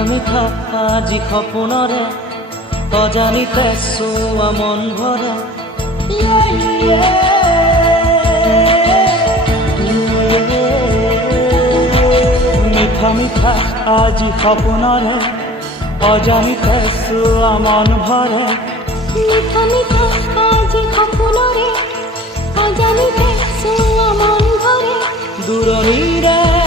মিঠা মিঠা আজি সপোনরে অজানিতে চোৱা মন ভরে মিঠা মিঠা আজি সপোনরে অজানিতে চোৱা মন ভরে মিঠা মিঠা আজি সপোনরে অজানিতে চোৱা মন ভরে দূৰণিৰে